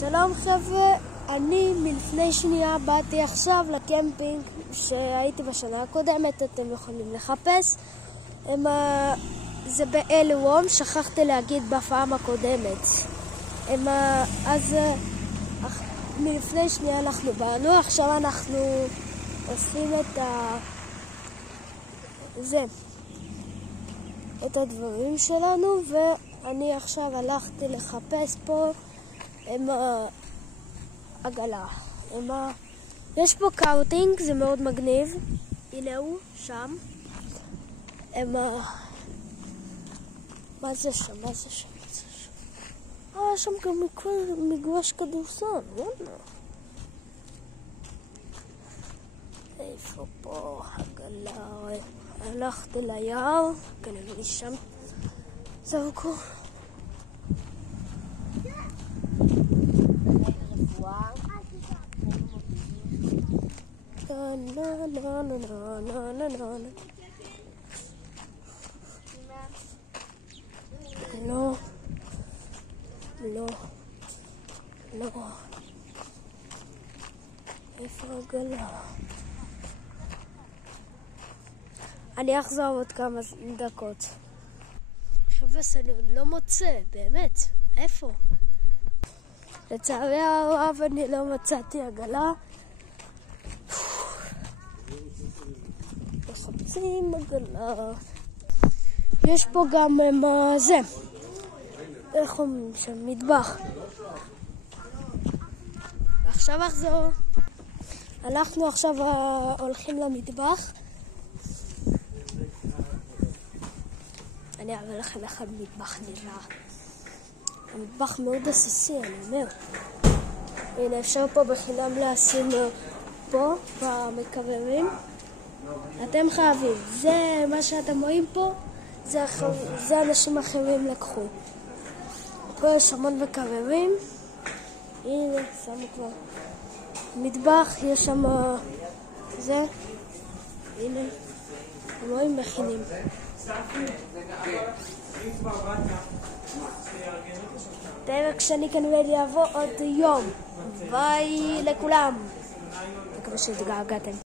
שלום חבר'ה, אני מלפני שנייה באתי עכשיו לקמפינג שהייתי בשנה הקודמת, אתם יכולים לחפש. זה באלוום, שכחתי להגיד בפעם הקודמת. אז מלפני שנייה אנחנו באנו, עכשיו אנחנו עושים את הדברים שלנו, ואני עכשיו הלכתי לחפש פה עם העגלה. יש פה קאוטינג, זה מאוד מגניב. הנה הוא, שם. מה זה שם? שם גם מגרש כדורסל, וואלה. איפה פה עגלה? הלכתי ליער, כנראה שם. זהו כל. לא. איפה העגלה? אני אחזור עוד כמה דקות. חבר'ה, אני עוד לא מוצא, באמת. איפה? לצערי הרב אני לא מצאתי עגלה. מחפשים עגלה. יש פה גם איך אומרים שם? מטבח. עכשיו אחזור. אנחנו עכשיו הולכים למטבח. אני אראה לכם איך המטבח נראה. המטבח מאוד עסיסי, אני אומר. הנה, אפשר פה בחינם לשים פה במקררים. אתם חייבים. זה מה שאתם רואים פה, זה אנשים אחרים לקחו. פה יש המון מקררים. הנה, שמו כבר. מטבח, יש שם זה. הנה, אתם רואים מכינים. פרק שני כנראה יבוא עוד יום. ביי לכולם. מקווה שהתגעגעתם.